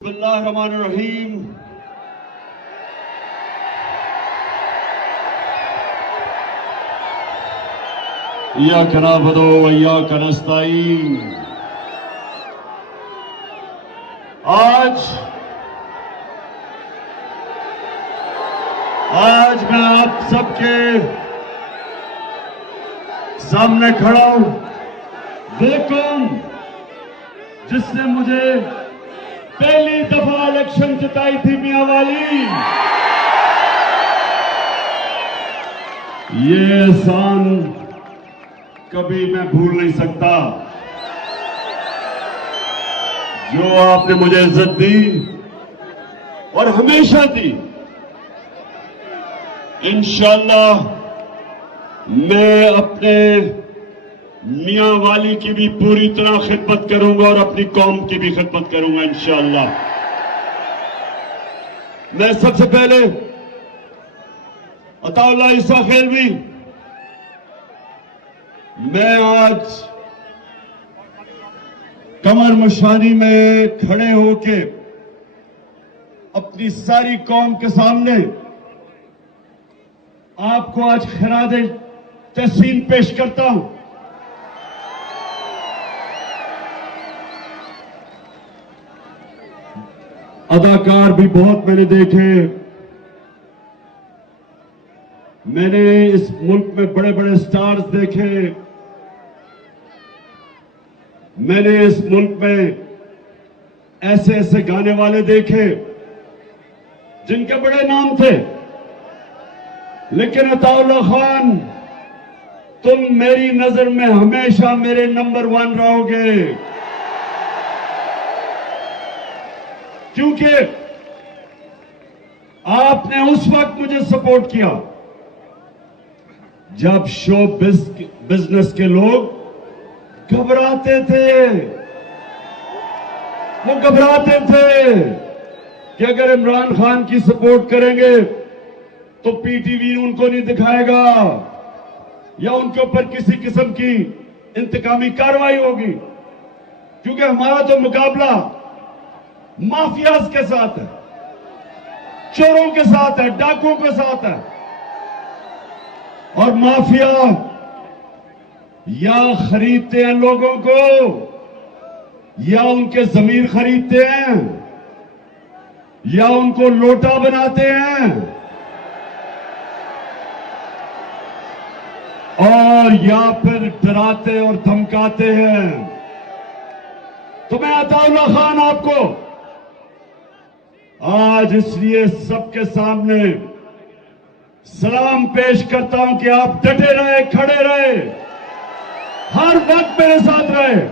बिस्मिल्लाहिर्रहमानिर्रहीम। इय्याका नअबुदु व इय्याका नस्तईन। आज मैं आप सबके सामने खड़ा हूं। वो कौम जिसने मुझे पहली दफा इलेक्शन जिताई थी, मियां वाली, ये एहसान कभी मैं भूल नहीं सकता। जो आपने मुझे इज्जत दी और हमेशा दी, इंशाअल्लाह मैं अपने मियां वाली की भी पूरी तरह खिदमत करूंगा और अपनी कौम की भी खिदमत करूंगा इंशाअल्लाह। मैं सबसे पहले अताउल्लाह ईसा खेलवी, मैं आज कमर मशानी में खड़े होके अपनी सारी कौम के सामने आपको आज खिरादे तहसीन पेश करता हूं। अदाकार भी बहुत मैंने देखे, मैंने इस मुल्क में बड़े बड़े स्टार्स देखे, मैंने इस मुल्क में ऐसे ऐसे गाने वाले देखे जिनके बड़े नाम थे, लेकिन अताउल्लाह खान, तुम मेरी नजर में हमेशा मेरे नंबर 1 रहोगे, क्योंकि आपने उस वक्त मुझे सपोर्ट किया जब शो बिजनेस के लोग घबराते थे। वो घबराते थे कि अगर इमरान खान की सपोर्ट करेंगे तो पीटीवी उनको नहीं दिखाएगा या उनके ऊपर किसी किस्म की इंतकामी कार्रवाई होगी, क्योंकि हमारा तो मुकाबला माफियाज के साथ है, चोरों के साथ है, डाकुओं के साथ है। और माफिया या खरीदते हैं लोगों को या उनके जमीर खरीदते हैं या उनको लोटा बनाते हैं और या फिर डराते और धमकाते हैं। तो मैं अताउल्लाह खान आपको आज इसलिए सबके सामने सलाम पेश करता हूं कि आप डटे रहे, खड़े रहे, हर वक्त मेरे साथ रहे।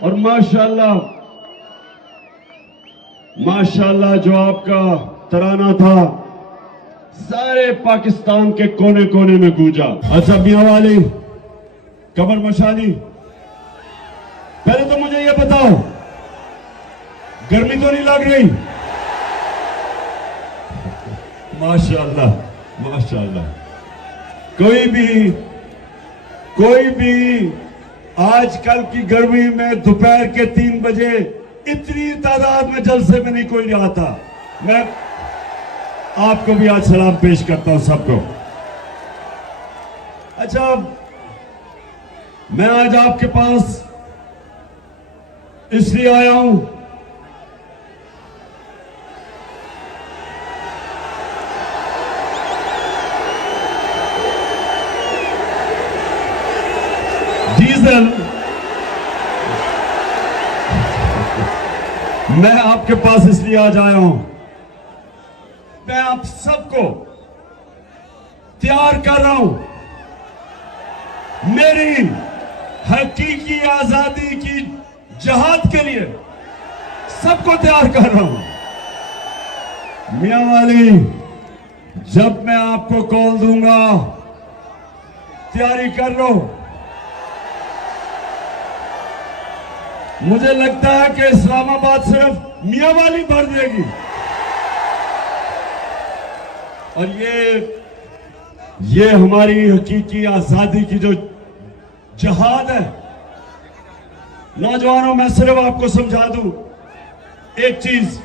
और माशाअल्लाह माशाअल्लाह जो आपका तराना था सारे पाकिस्तान के कोने कोने में गूंजा। अच्छा मियां वाली, कमर मशानी, पहले तो मुझे ये बताओ, गर्मी तो नहीं लग रही? माशाअल्लाह माशाअल्लाह। कोई भी आजकल की गर्मी में दोपहर के 3 बजे इतनी तादाद में जलसे में नहीं कोई रहा था। मैं आपको भी आज सलाम पेश करता हूं सबको। अच्छा, मैं आज आपके पास इसलिए आया हूं डीजल, मैं आपके पास इसलिए आज आया हूं, मैं आप सबको तैयार कर रहा हूं मेरी हकीकी आजादी की जहाद के लिए, सबको तैयार कर रहा हूं। मियां वाली, जब मैं आपको कॉल दूंगा तैयारी कर लो। मुझे लगता है कि इस्लामाबाद सिर्फ मियां वाली भर देगी। और ये हमारी हकीकी आजादी की जो जहाद है, नौजवानों, मैं सिर्फ आपको समझा दूं, एक चीज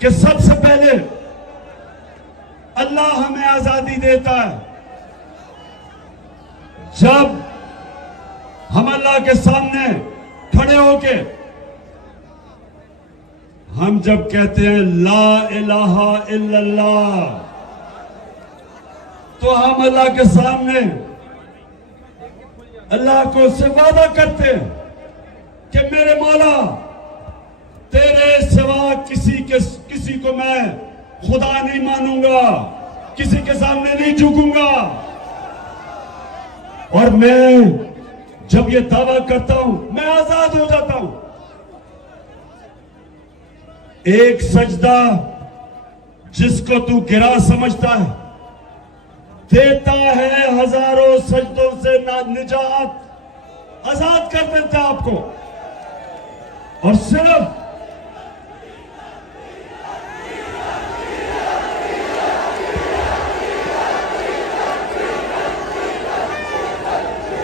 कि सबसे पहले अल्लाह हमें आजादी देता है। जब हम अल्लाह के सामने खड़े होके हम जब कहते हैं ला इलाहा इल्लल्लाह, तो हम अल्लाह के सामने अल्लाह को से वादा करते हैं कि मेरे मौला, तेरे सिवा किसी को मैं खुदा नहीं मानूंगा, किसी के सामने नहीं झुकूंगा। और मैं जब ये दावा करता हूं, मैं आजाद हो जाता हूं। एक सजदा जिसको तू गिरा समझता है, देता है हजारों सजदों से निजात, आजाद कर देता है आपको। और सिर्फ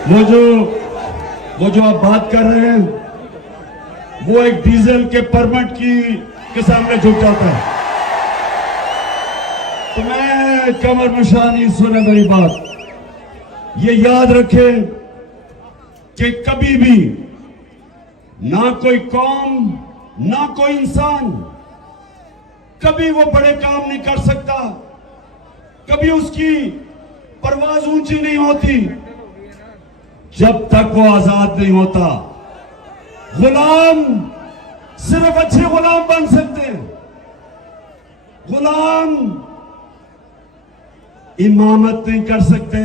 वो जो आप बात कर रहे हैं, वो एक डीजल के परमिट के सामने झुक जाता है। तो मैं कमर मशा नहीं सुने मेरी बात। ये याद रखें कि कभी भी ना कोई कौम, ना कोई इंसान कभी वो बड़े काम नहीं कर सकता, कभी उसकी परवाज ऊंची नहीं होती जब तक वो आजाद नहीं होता। गुलाम सिर्फ अच्छे गुलाम बन सकते हैं। गुलाम इमामत नहीं कर सकते।